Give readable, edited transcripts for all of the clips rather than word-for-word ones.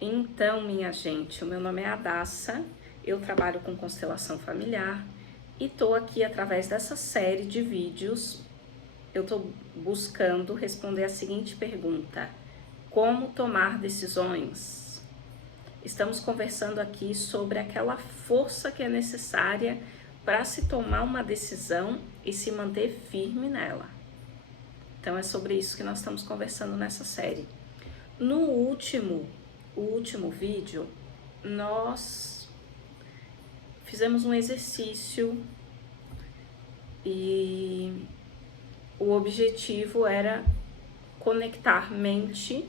Então, minha gente, o meu nome é Adassa, eu trabalho com constelação familiar e tô aqui através dessa série de vídeos, eu tô buscando responder a seguinte pergunta: como tomar decisões? Estamos conversando aqui sobre aquela força que é necessária para se tomar uma decisão e se manter firme nela. Então é sobre isso que nós estamos conversando nessa série. No último vídeo, nós fizemos um exercício e o objetivo era conectar mente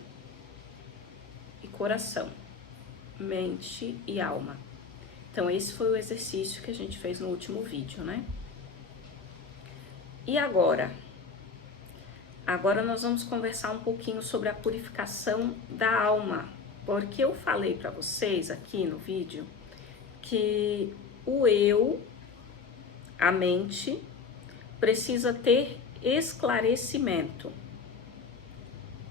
e coração, mente e alma. Então esse foi o exercício que a gente fez no último vídeo, né? E agora? Agora nós vamos conversar um pouquinho sobre a purificação da alma, porque eu falei para vocês aqui no vídeo que o eu, a mente, precisa ter esclarecimento.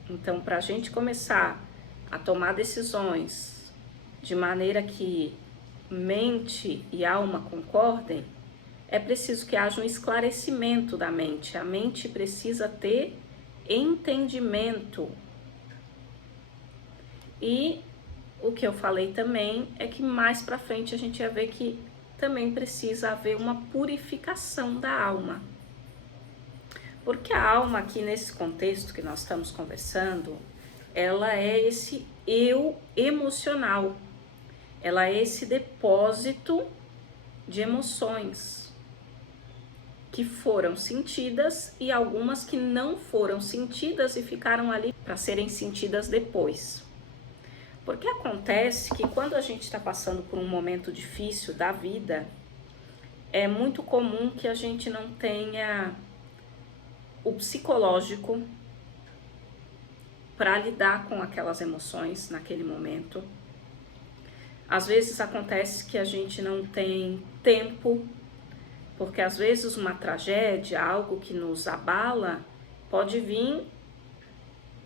Então, para a gente começar a tomar decisões de maneira que mente e alma concordem, é preciso que haja um esclarecimento da mente. A mente precisa ter entendimento. E o que eu falei também é que mais para frente a gente vai ver que também precisa haver uma purificação da alma. Porque a alma aqui nesse contexto que nós estamos conversando, ela é esse eu emocional. Ela é esse depósito de emoções que foram sentidas e algumas que não foram sentidas e ficaram ali para serem sentidas depois. Porque acontece que quando a gente está passando por um momento difícil da vida, é muito comum que a gente não tenha o psicológico para lidar com aquelas emoções naquele momento. Às vezes acontece que a gente não tem tempo, porque às vezes uma tragédia, algo que nos abala, pode vir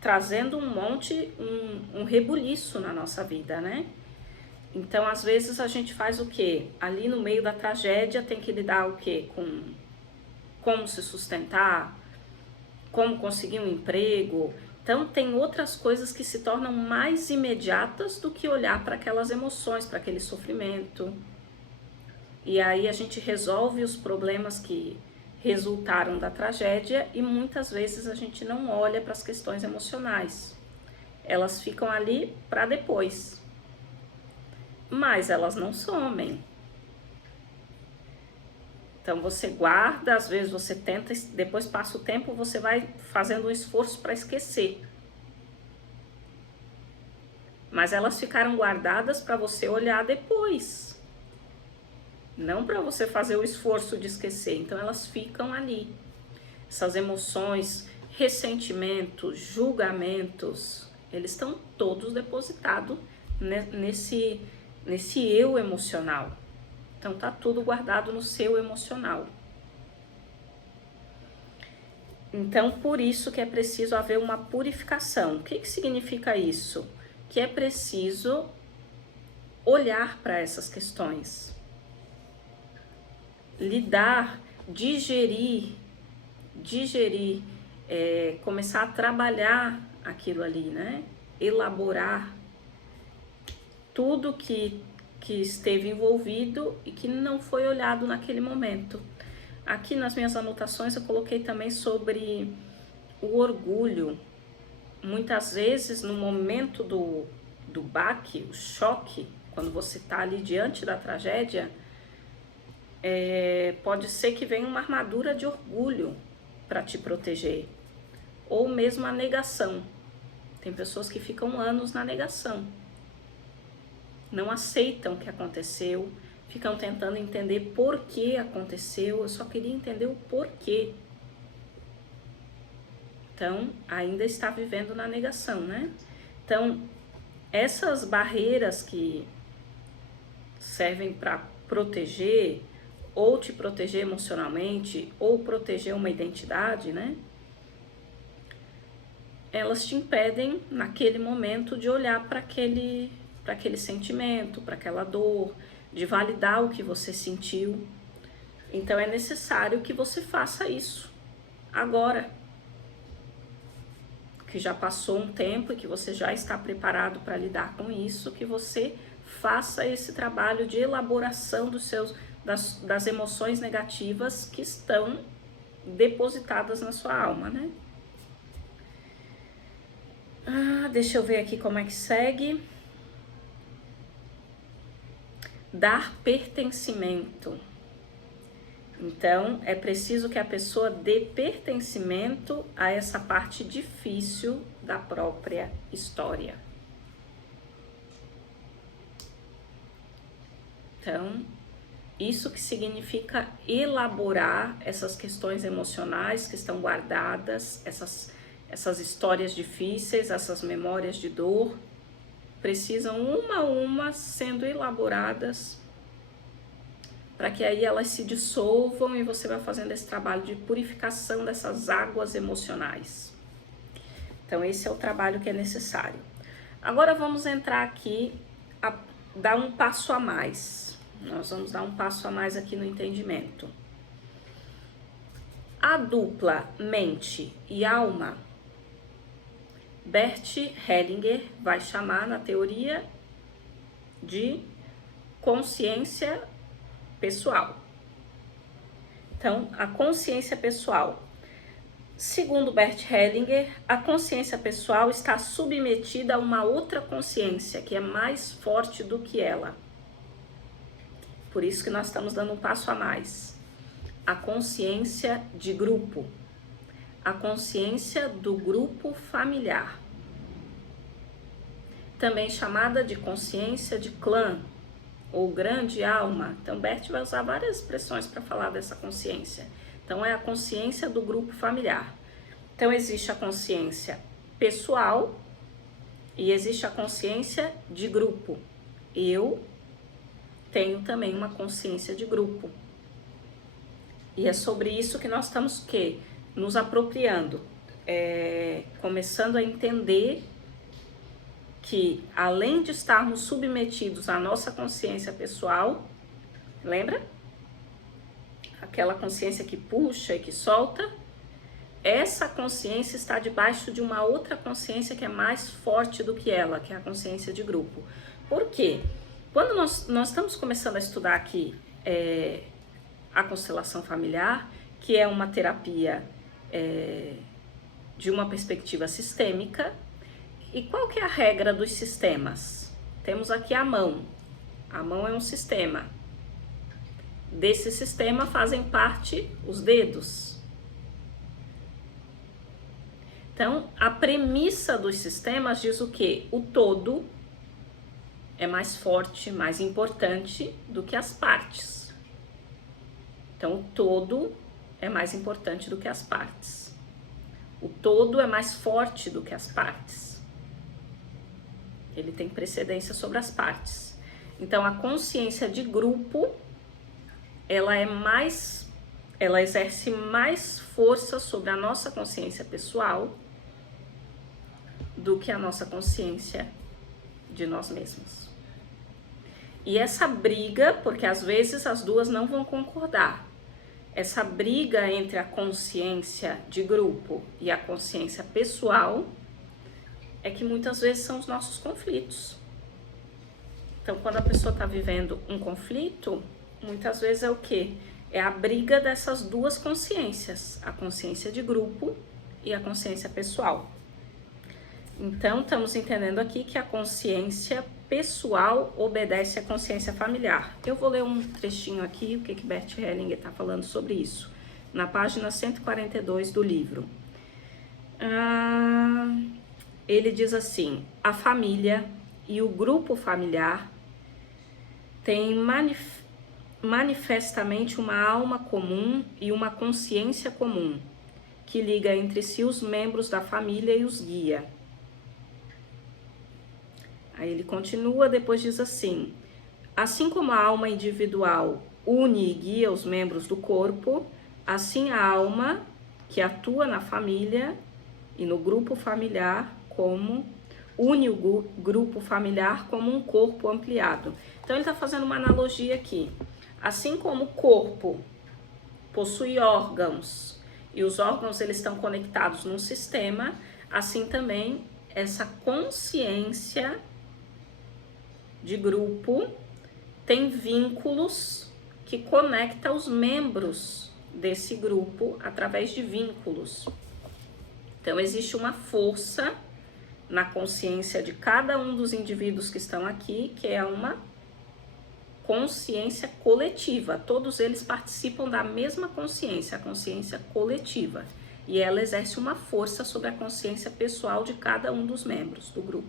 trazendo um rebuliço na nossa vida, né? Então, às vezes a gente faz o quê? Ali no meio da tragédia tem que lidar o quê? Com como se sustentar, como conseguir um emprego. Então, tem outras coisas que se tornam mais imediatas do que olhar para aquelas emoções, para aquele sofrimento. E aí a gente resolve os problemas que resultaram da tragédia e muitas vezes a gente não olha para as questões emocionais. Elas ficam ali para depois. Mas elas não somem. Então você guarda, às vezes você tenta, depois passa o tempo, você vai fazendo um esforço para esquecer. Mas elas ficaram guardadas para você olhar depois. Não para você fazer o esforço de esquecer. Então elas ficam ali. Essas emoções, ressentimentos, julgamentos, eles estão todos depositados nesse eu emocional. Então tá tudo guardado no seu emocional. Então por isso que é preciso haver uma purificação. O que significa isso? Que é preciso olhar para essas questões. Lidar, digerir, começar a trabalhar aquilo ali, né? Elaborar tudo que esteve envolvido e que não foi olhado naquele momento. Aqui nas minhas anotações eu coloquei também sobre o orgulho. Muitas vezes no momento do baque, o choque, quando você está ali diante da tragédia, pode ser que venha uma armadura de orgulho para te proteger, ou mesmo a negação. Tem pessoas que ficam anos na negação, não aceitam o que aconteceu, ficam tentando entender por que aconteceu. Eu só queria entender o porquê. Então, ainda está vivendo na negação, né? Então, essas barreiras que servem para proteger, ou te proteger emocionalmente, ou proteger uma identidade, né? elas te impedem, naquele momento, de olhar para aquele sentimento, para aquela dor, de validar o que você sentiu. Então é necessário que você faça isso agora, que já passou um tempo e que você já está preparado para lidar com isso, que você faça esse trabalho de elaboração das emoções negativas que estão depositadas na sua alma, né? Deixa eu ver aqui como é que segue. Dar pertencimento. Então, é preciso que a pessoa dê pertencimento a essa parte difícil da própria história. Então, isso que significa elaborar essas questões emocionais que estão guardadas, essas histórias difíceis, essas memórias de dor, precisam uma a uma sendo elaboradas para que aí elas se dissolvam e você vai fazendo esse trabalho de purificação dessas águas emocionais. Então esse é o trabalho que é necessário. Agora vamos entrar aqui a dar um passo a mais. Nós vamos dar um passo a mais aqui no entendimento. A dupla mente e alma, Bert Hellinger vai chamar na teoria de consciência pessoal. Então, a consciência pessoal. Segundo Bert Hellinger, a consciência pessoal está submetida a uma outra consciência que é mais forte do que ela. Por isso que nós estamos dando um passo a mais. A consciência de grupo. A consciência do grupo familiar. Também chamada de consciência de clã ou grande alma. Então, Bert vai usar várias expressões para falar dessa consciência. Então, é a consciência do grupo familiar. Então, existe a consciência pessoal e existe a consciência de grupo. Eu tenho também uma consciência de grupo. E é sobre isso que nós estamos nos apropriando, começando a entender que, além de estarmos submetidos à nossa consciência pessoal, lembra? Aquela consciência que puxa e que solta, essa consciência está debaixo de uma outra consciência que é mais forte do que ela, que é a consciência de grupo. Por quê? Quando nós estamos começando a estudar aqui a constelação familiar, que é uma terapia de uma perspectiva sistêmica. E qual que é a regra dos sistemas? Temos aqui a mão. A mão é um sistema. Desse sistema fazem parte os dedos. Então, a premissa dos sistemas diz o quê? O todo é mais forte, mais importante do que as partes. Então, o todo é mais importante do que as partes. O todo é mais forte do que as partes. Ele tem precedência sobre as partes. Então, a consciência de grupo, ela exerce mais força sobre a nossa consciência pessoal do que a nossa consciência de nós mesmos. E essa briga, porque às vezes as duas não vão concordar, essa briga entre a consciência de grupo e a consciência pessoal é que muitas vezes são os nossos conflitos. Então, quando a pessoa está vivendo um conflito, muitas vezes é o quê? É a briga dessas duas consciências, a consciência de grupo e a consciência pessoal. Então, estamos entendendo aqui que a consciência pessoal obedece à consciência familiar. Eu vou ler um trechinho aqui, o que Bert Hellinger está falando sobre isso, na página 142 do livro. Ele diz assim: a família e o grupo familiar têm manifestamente uma alma comum e uma consciência comum, que liga entre si os membros da família e os guia. Aí ele continua, depois diz assim: assim como a alma individual une e guia os membros do corpo, assim a alma que atua na família e no grupo familiar une o grupo familiar como um corpo ampliado. Então ele está fazendo uma analogia aqui. Assim como o corpo possui órgãos e os órgãos eles estão conectados num sistema, assim também essa consciência de grupo tem vínculos que conectam os membros desse grupo através de vínculos. Então existe uma força na consciência de cada um dos indivíduos que estão aqui, que é uma consciência coletiva. Todos eles participam da mesma consciência, a consciência coletiva. E ela exerce uma força sobre a consciência pessoal de cada um dos membros do grupo.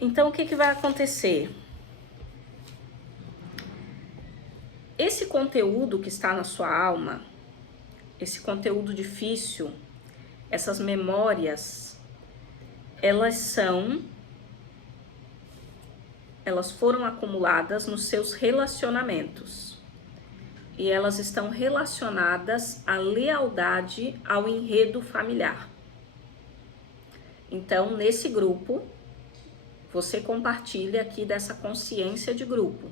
Então, o que vai acontecer? Esse conteúdo que está na sua alma, esse conteúdo difícil, essas memórias, elas foram acumuladas nos seus relacionamentos e elas estão relacionadas à lealdade ao enredo familiar. Então, nesse grupo, você compartilha aqui dessa consciência de grupo.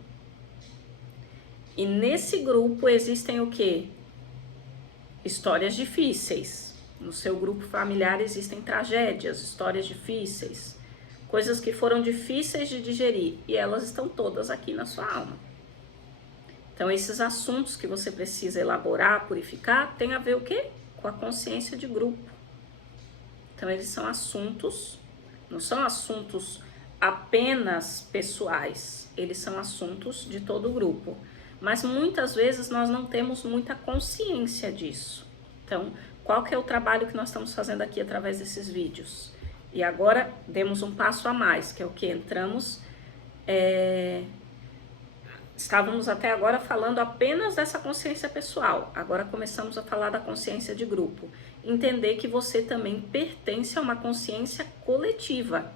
E nesse grupo existem o quê? Histórias difíceis. No seu grupo familiar existem tragédias, histórias difíceis, coisas que foram difíceis de digerir, e elas estão todas aqui na sua alma. Então, esses assuntos que você precisa elaborar, purificar, tem a ver o quê? Com a consciência de grupo. Então, eles são assuntos, não são assuntos apenas pessoais, eles são assuntos de todo o grupo. Mas muitas vezes nós não temos muita consciência disso. Então, qual que é o trabalho que nós estamos fazendo aqui através desses vídeos? E agora demos um passo a mais, que é o que? Estávamos até agora falando apenas dessa consciência pessoal. Agora começamos a falar da consciência de grupo. Entender que você também pertence a uma consciência coletiva,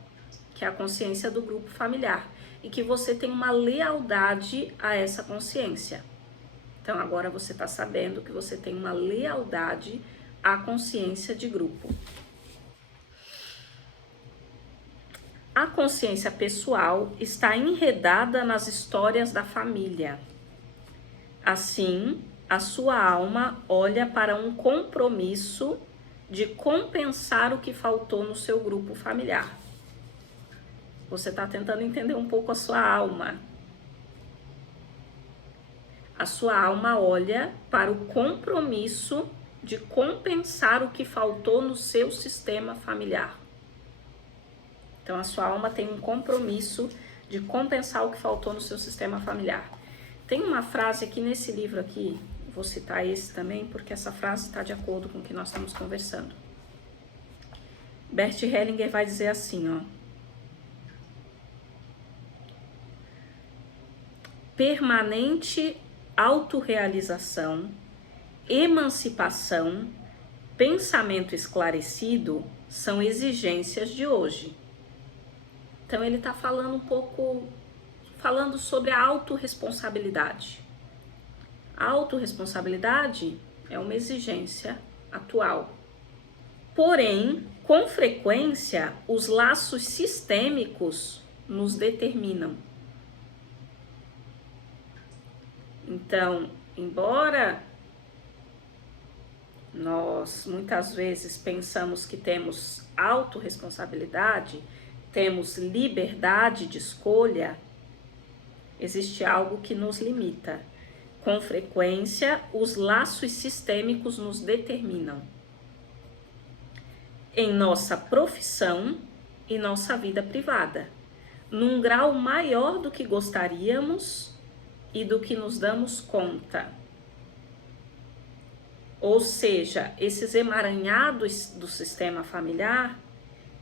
que é a consciência do grupo familiar. E que você tem uma lealdade a essa consciência. Então agora você está sabendo que você tem uma lealdade à consciência de grupo. A consciência pessoal está enredada nas histórias da família. Assim, a sua alma olha para um compromisso de compensar o que faltou no seu grupo familiar. Você está tentando entender um pouco a sua alma. A sua alma olha para o compromisso de compensar o que faltou no seu sistema familiar. Então, a sua alma tem um compromisso de compensar o que faltou no seu sistema familiar. Tem uma frase aqui nesse livro aqui, vou citar esse também, porque essa frase está de acordo com o que nós estamos conversando. Bert Hellinger vai dizer assim, ó. Permanente autorrealização, emancipação, pensamento esclarecido são exigências de hoje. Então ele está falando sobre a autorresponsabilidade. A autorresponsabilidade é uma exigência atual. Porém, com frequência, os laços sistêmicos nos determinam. Então, embora nós muitas vezes pensamos que temos autorresponsabilidade, temos liberdade de escolha, existe algo que nos limita. Com frequência, os laços sistêmicos nos determinam em nossa profissão e nossa vida privada, num grau maior do que gostaríamos e do que nos damos conta. Ou seja, esses emaranhados do sistema familiar,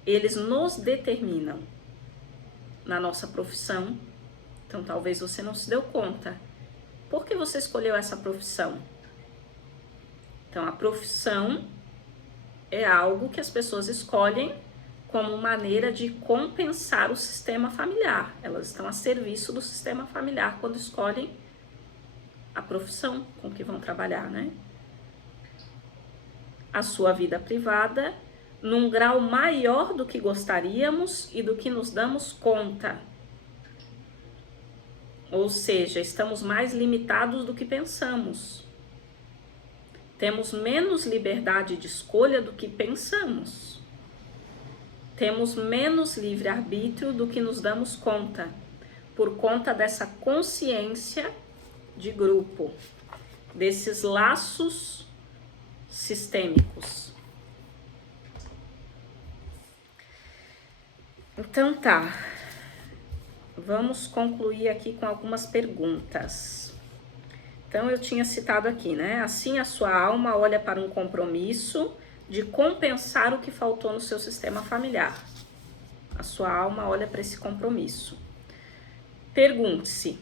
eles nos determinam na nossa profissão. Então, talvez você não se deu conta. Por que você escolheu essa profissão? Então, a profissão é algo que as pessoas escolhem como maneira de compensar o sistema familiar. Elas estão a serviço do sistema familiar quando escolhem a profissão com que vão trabalhar, né? a sua vida privada num grau maior do que gostaríamos e do que nos damos conta. Ou seja, estamos mais limitados do que pensamos. Temos menos liberdade de escolha do que pensamos. Temos menos livre-arbítrio do que nos damos conta, por conta dessa consciência de grupo, desses laços sistêmicos. Então tá, vamos concluir aqui com algumas perguntas. Então eu tinha citado aqui, né? Assim a sua alma olha para um compromisso de compensar o que faltou no seu sistema familiar. A sua alma olha para esse compromisso. Pergunte-se: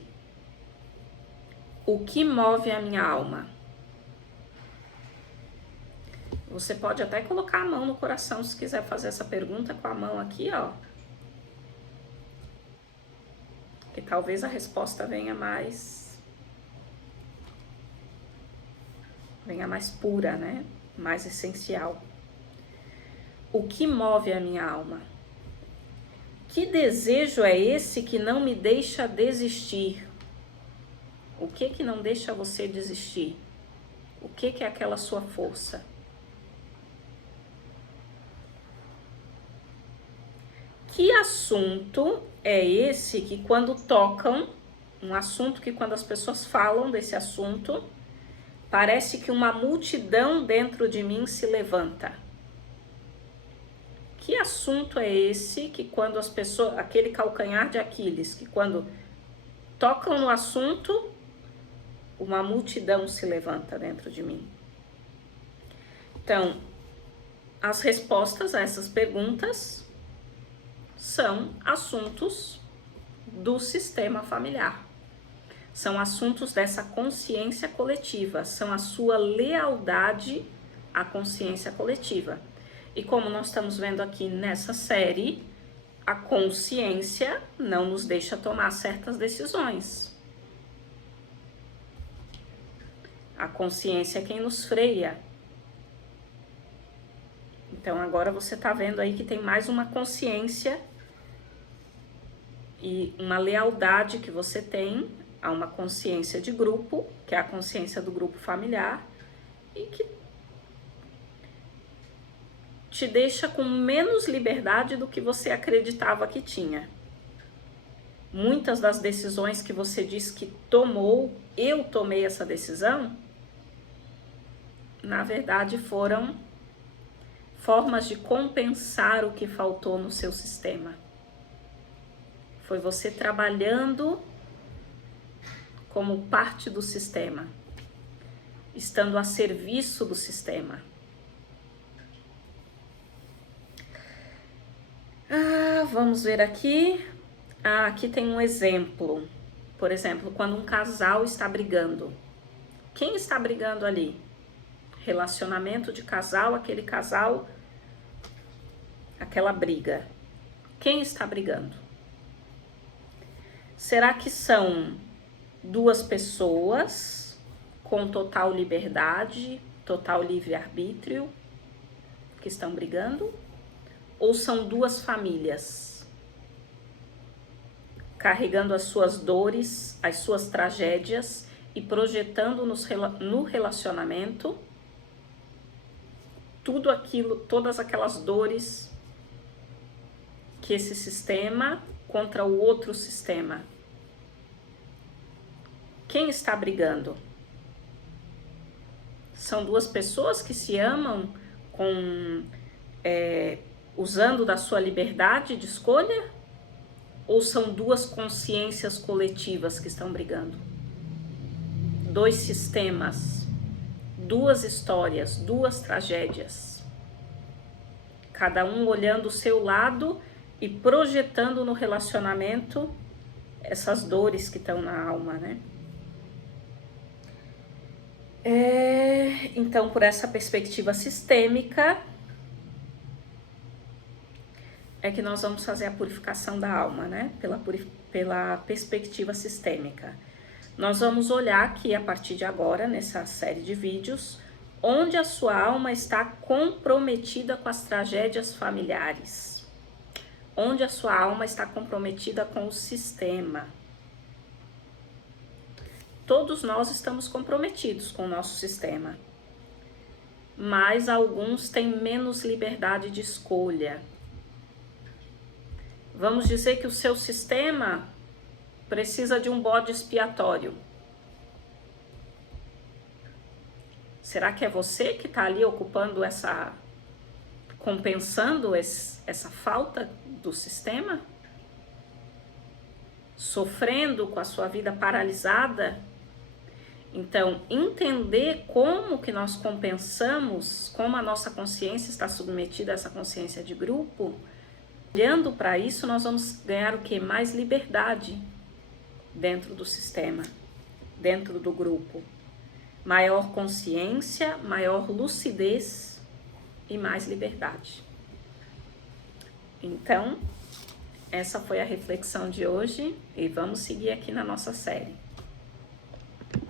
o que move a minha alma? Você pode até colocar a mão no coração se quiser fazer essa pergunta com a mão aqui, ó. Que talvez a resposta venha mais pura, né? Mais essencial. O que move a minha alma? Que desejo é esse que não me deixa desistir? O que não deixa você desistir? O que é aquela sua força? Que assunto é esse que quando tocam, um assunto que quando as pessoas falam desse assunto, parece que uma multidão dentro de mim se levanta? Que assunto é esse que quando as pessoas, aquele calcanhar de Aquiles, que quando tocam no assunto, uma multidão se levanta dentro de mim? Então, as respostas a essas perguntas são assuntos do sistema familiar. São assuntos dessa consciência coletiva, são a sua lealdade à consciência coletiva. E como nós estamos vendo aqui nessa série, a consciência não nos deixa tomar certas decisões. A consciência é quem nos freia. Então agora você está vendo aí que tem mais uma consciência e uma lealdade que você tem a uma consciência de grupo, que é a consciência do grupo familiar, e que te deixa com menos liberdade do que você acreditava que tinha. Muitas das decisões que você diz que tomou, eu tomei essa decisão, na verdade foram formas de compensar o que faltou no seu sistema. Foi você trabalhando como parte do sistema, estando a serviço do sistema. Vamos ver aqui. Aqui tem um exemplo. Por exemplo, quando um casal está brigando. Quem está brigando ali? Relacionamento de casal, aquele casal, aquela briga. Quem está brigando? Será que são duas pessoas com total liberdade, total livre-arbítrio que estão brigando? Ou são duas famílias carregando as suas dores, as suas tragédias e projetando no relacionamento tudo aquilo, todas aquelas dores que esse sistema contra o outro sistema? Quem está brigando? São duas pessoas que se amam usando da sua liberdade de escolha? Ou são duas consciências coletivas que estão brigando? Dois sistemas, duas histórias, duas tragédias. Cada um olhando o seu lado e projetando no relacionamento essas dores que estão na alma, né? Então, por essa perspectiva sistêmica, é que nós vamos fazer a purificação da alma, né? Pela perspectiva sistêmica. Nós vamos olhar aqui, a partir de agora, nessa série de vídeos, onde a sua alma está comprometida com as tragédias familiares, onde a sua alma está comprometida com o sistema. Todos nós estamos comprometidos com o nosso sistema, mas alguns têm menos liberdade de escolha. Vamos dizer que o seu sistema precisa de um bode expiatório. Será que é você que está ali ocupando compensando essa falta do sistema? Sofrendo com a sua vida paralisada? Então, entender como que nós compensamos, como a nossa consciência está submetida a essa consciência de grupo, olhando para isso, nós vamos ganhar o quê? Mais liberdade dentro do sistema, dentro do grupo. Maior consciência, maior lucidez e mais liberdade. Então, essa foi a reflexão de hoje e vamos seguir aqui na nossa série.